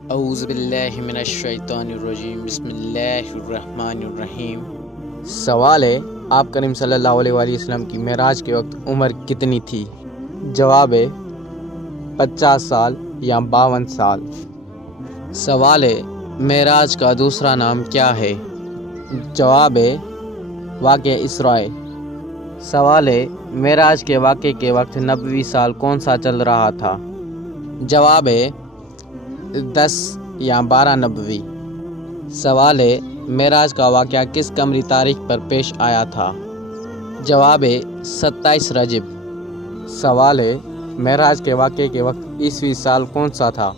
اعوذ باللہ من الشیطان الرجیم، بسم اللہ الرحمن الرحیم۔ سوال ہے، آپ کریم صلی اللہ علیہ وآلہ وسلم کی معراج کے وقت عمر کتنی تھی؟ جواب ہے 50 سال یا 52 سال۔ سوال ہے، معراج کا دوسرا نام کیا ہے؟ جواب ہے واقعہ اسراء۔ سوال ہے، معراج کے واقعے کے وقت نبوی سال کون سا چل رہا تھا؟ جواب ہے 10 یا 12 نبوی۔ سوال ہے، معراج کا واقعہ کس قمری تاریخ پر پیش آیا تھا؟ جواب ہے 27 رجب۔ سوال ہے، معراج کے واقعے کے وقت عیسوی سال کون سا تھا؟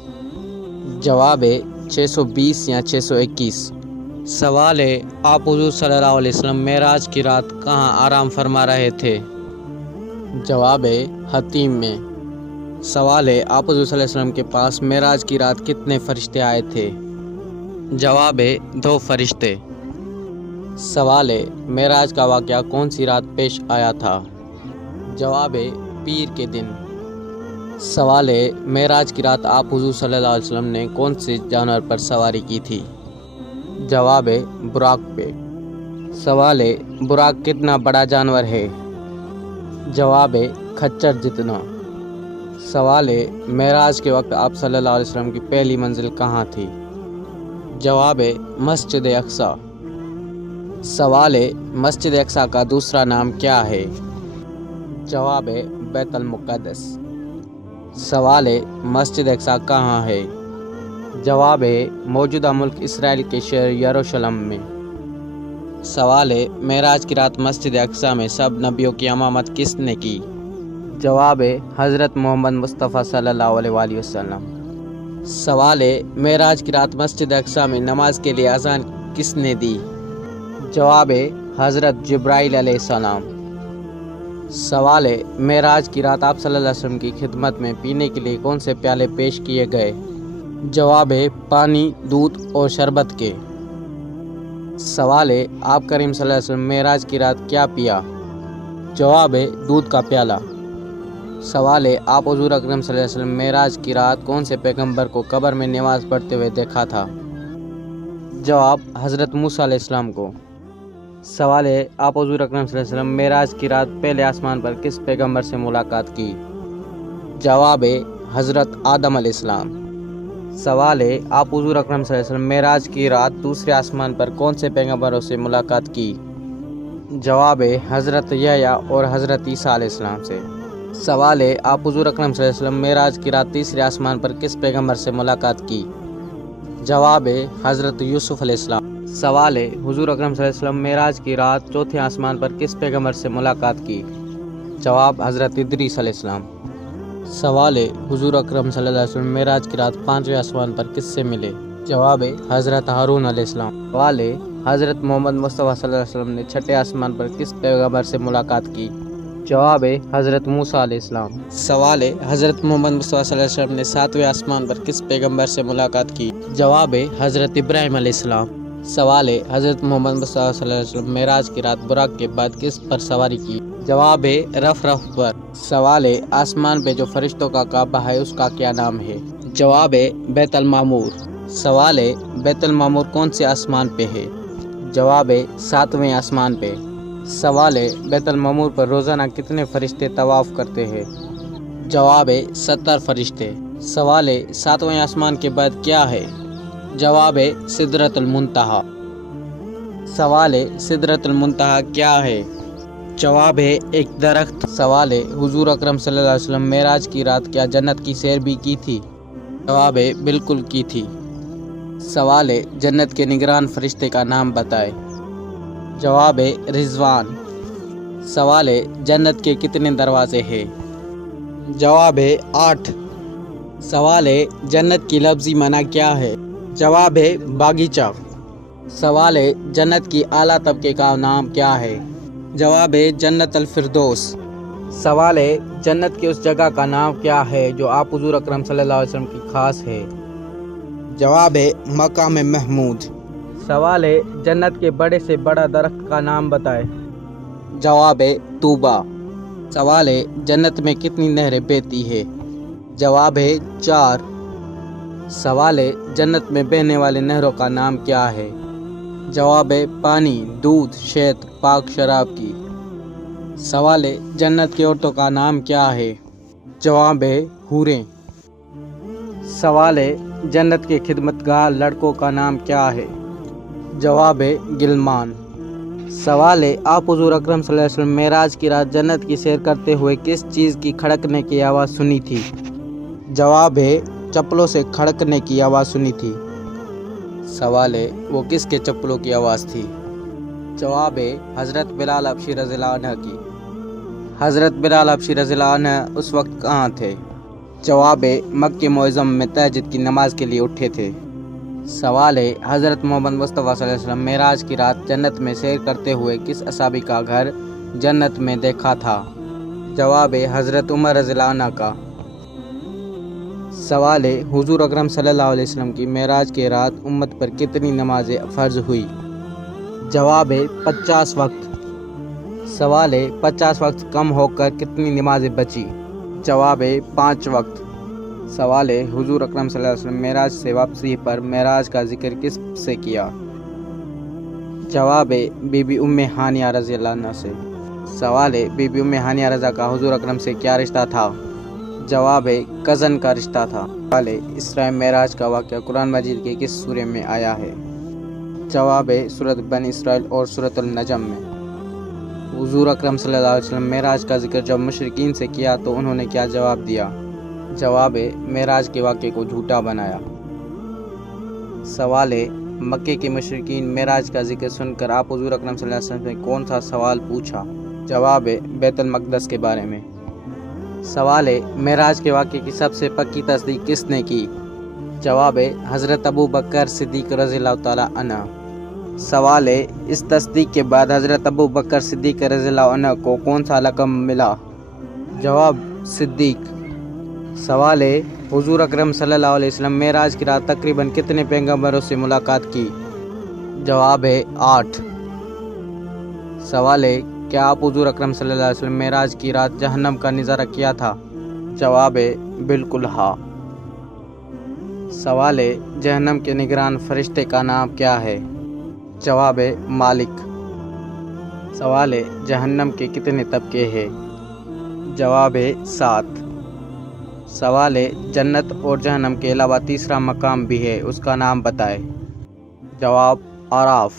جواب ہے 620 یا 621۔ سوال ہے، آپ حضور صلی اللہ علیہ وسلم معراج کی رات کہاں آرام فرما رہے تھے؟ جواب ہے حتیم میں۔ سوال ہے، آپ حضور صلی اللہ علیہ وسلم کے پاس معراج کی رات کتنے فرشتے آئے تھے؟ جواب ہے 2 فرشتے۔ سوال ہے، معراج کا واقعہ کون سی رات پیش آیا تھا؟ جواب ہے پیر کے دن۔ سوال ہے، معراج کی رات آپ حضور صلی اللہ علیہ وسلم نے کون سے جانور پر سواری کی تھی؟ جواب ہے براق پہ۔ سوال ہے، براق کتنا بڑا جانور ہے؟ جواب ہے کھچر جتنا۔ سوال ہے، معراج کے وقت آپ صلی اللہ علیہ وسلم کی پہلی منزل کہاں تھی؟ جواب ہے مسجد اقصیٰ۔ سوال ہے، مسجد اقصیٰ کا دوسرا نام کیا ہے؟ جواب ہے بیت المقدس۔ سوال ہے، مسجد اقصیٰ کہاں ہے؟ جواب ہے موجودہ ملک اسرائیل کے شہر یروشلم میں۔ سوال ہے، معراج کی رات مسجد اقصیٰ میں سب نبیوں کی امامت کس نے کی؟ جواب ہے حضرت محمد مصطفیٰ صلی اللہ علیہ وآلہ وسلم۔ سوال ہے، معراج کی رات مسجد اقصیٰ میں نماز کے لیے اذان کس نے دی؟ جواب ہے حضرت جبرائیل علیہ السلام۔ سوال ہے، معراج کی رات آپ صلی اللہ علیہ وسلم کی خدمت میں پینے کے لیے کون سے پیالے پیش کیے گئے؟ جواب ہے پانی، دودھ اور شربت کے۔ سوال ہے، آپ کریم صلی اللہ علیہ وسلم معراج کی رات کیا پیا؟ جواب ہے دودھ کا پیالہ۔ سوال ہے، آپ حضور اکرم صلی اللہ علیہ وسلم معراج کی رات کون سے پیغمبر کو قبر میں نماز پڑھتے ہوئے دیکھا تھا؟ جواب حضرت موسیٰ علیہ السلام کو۔ سوال ہے، آپ حضور اکرم صلی اللہ علیہ وسلم معراج کی رات پہلے آسمان پر کس پیغمبر سے ملاقات کی؟ جواب ہے حضرت آدم علیہ السلام۔ سوال ہے، آپ حضور اکرم صلی اللہ علیہ وسلم معراج کی رات دوسرے آسمان پر کون سے پیغمبروں سے ملاقات کی؟ جواب ہے حضرت یحییٰ اور حضرت عیسیٰ علیہ السلام سے۔ سوال ہے، آپ حضور اکرم صلی اللہ علیہ وسلم معراج کی رات تیسرے آسمان پر کس پیغمبر سے ملاقات کی؟ جواب ہے حضرت یوسف علیہ السلام۔ سوال ہے، حضور اکرم صلی اللہ علیہ وسلم معراج کی رات چوتھے آسمان پر کس پیغمبر سے ملاقات کی؟ جواب حضرت ادریس علیہ السلام۔ سوال ہے، حضور اکرم صلی اللہ علیہ وسلم معراج کی رات پانچویں آسمان پر کس سے ملے؟ جواب ہے حضرت ہارون علیہ السلام۔ سوال ہے، حضرت محمد مصطفیٰ صلی اللہ علیہ وسلم نے چھٹے آسمان پر کس پیغمبر سے ملاقات کی؟ جواب ہے حضرت موسیٰ علیہ السلام۔ سوال ہے، حضرت محمد مصطفیٰ صلی اللہ علیہ وسلم نے ساتویں آسمان پر کس پیغمبر سے ملاقات کی؟ جواب ہے حضرت ابراہیم علیہ السلام۔ سوال ہے، حضرت محمد مصطفیٰ صلی اللہ علیہ وسلم معراج کی رات براق کے بعد کس پر سواری کی؟ جواب ہے رف پر۔ سوال ہے، آسمان پہ جو فرشتوں کا کعبہ ہے اس کا کیا نام ہے؟ جواب ہے بیت المعمور۔ سوال ہے، بیت المعمور کون سے آسمان پہ ہے؟ جواب ہے 7ویں آسمان پہ۔ سوال ہے، بیت المعمور پر روزانہ کتنے فرشتے طواف کرتے ہیں؟ جواب ہے 70 فرشتے۔ سوال ہے، 7ویں آسمان کے بعد کیا ہے؟ جواب ہے سدرۃ المنتہا۔ سوال ہے، سدرۃ المنتہا کیا ہے؟ جواب ہے ایک درخت۔ سوال ہے، حضور اکرم صلی اللہ علیہ وسلم معراج کی رات کیا جنت کی سیر بھی کی تھی؟ جواب ہے بالکل کی تھی۔ سوال ہے، جنت کے نگران فرشتے کا نام بتائے؟ جواب ہے رضوان۔ سوال ہے، جنت کے کتنے دروازے ہیں؟ جواب ہے 8۔ سوال ہے، جنت کی لفظی معنی کیا ہے؟ جواب ہے باغیچہ۔ سوال ہے، جنت کی اعلیٰ طبقے کا نام کیا ہے؟ جواب ہے جنت الفردوس۔ سوال ہے، جنت کی اس جگہ کا نام کیا ہے جو آپ حضور اکرم صلی اللہ علیہ وسلم کی خاص ہے؟ جواب ہے مقام محمود۔ سوال ہے، جنت کے بڑے سے بڑا درخت کا نام بتائے؟ جواب ہے طوبیٰ۔ سوال ہے، جنت میں کتنی نہریں بہتی ہے؟ جواب ہے 4۔ سوال ہے جنت میں بہنے والی نہروں کا نام کیا ہے؟ جواب ہے پانی، دودھ، شہد، پاک شراب کی۔ سوال ہے جنت کی عورتوں کا نام کیا ہے؟ جواب ہے حوریں۔ سوال ہے جنت کے خدمتگار لڑکوں کا نام کیا ہے؟ جواب ہے غلمان۔ سوال ہے آپ حضور اکرم صلی اللہ علیہ وسلم معراج کی رات جنت کی سیر کرتے ہوئے کس چیز کی کھڑکنے کی آواز سنی تھی؟ جواب ہے چپلوں سے کھڑکنے کی آواز سنی تھی۔ سوال ہے وہ کس کے چپلوں کی آواز تھی؟ جواب ہے حضرت بلال حبشی رضی اللہ عنہ کی۔ حضرت بلال حبشی رضی اللہ عنہ اس وقت کہاں تھے؟ جواب ہے مکہ معظم میں تہجد کی نماز کے لیے اٹھے تھے۔ سوال ہے حضرت محمد مصطفیٰ صلی اللہ علیہ وسلم معراج کی رات جنت میں سیر کرتے ہوئے کس اصحابی کا گھر جنت میں دیکھا تھا؟ جواب ہے حضرت عمر رضی اللہ عنہ کا۔ سوال ہے حضور اکرم صلی اللہ علیہ وسلم کی معراج کی رات امت پر کتنی نمازیں فرض ہوئی؟ جواب ہے 50 وقت۔ سوال ہے 50 وقت کم ہو کر کتنی نمازیں بچی؟ جواب ہے 5 وقت۔ سوال ہے حضور اکرم صلی اللہ علیہ وسلم معراج سے واپسی پر معراج کا ذکر کس سے کیا؟ جواب ہے بی بی ام ہانیہ رضی اللہ عنہ سے۔ سوال ہے بی بی ام ہانیہ رضا کا حضور اکرم سے کیا رشتہ تھا؟ جواب ہے کزن کا رشتہ تھا۔ سوال ہے اسراء معراج کا واقعہ قرآن مجید کے کس سورہ میں آیا ہے؟ جواب ہے سورۃ بنی اسرائیل اور سورۃ النجم میں۔ حضور اکرم صلی اللہ علیہ وسلم معراج کا ذکر جب مشرکین سے کیا تو انہوں نے کیا جواب دیا؟ جواب ہے معراج کے واقعے کو جھوٹا بنایا۔ سوال ہے مکے کے مشرکین معراج کا ذکر سن کر آپ حضور اکرم صلی اللہ علیہ وسلم نے کون سا سوال پوچھا؟ جواب ہے بیت المقدس کے بارے میں۔ سوال ہے معراج کے واقعے کی سب سے پکی تصدیق کس نے کی؟ جواب ہے حضرت ابو بکر صدیق رضی اللہ تعالیٰ عنہ۔ سوال ہے اس تصدیق کے بعد حضرت ابو بکر صدیق رضی اللہ عنہ کو کون سا لقب ملا؟ جواب صدیق۔ سوال ہے حضور اکرم صلی اللہ علیہ وسلم معراج کی رات تقریباً کتنے پیغمبروں سے ملاقات کی؟ جواب ہے 8۔ سوال ہے کیا آپ حضور اکرم صلی اللہ علیہ وسلم معراج کی رات جہنم کا نظارہ کیا تھا؟ جواب ہے بالکل ہاں۔ سوال ہے جہنم کے نگران فرشتے کا نام کیا ہے؟ جواب ہے مالک۔ سوال ہے جہنم کے کتنے طبقے ہیں؟ جواب ہے 7۔ سوال ہے جنت اور جہنم کے علاوہ تیسرا مقام بھی ہے، اس کا نام بتائے۔ جواب اعراف۔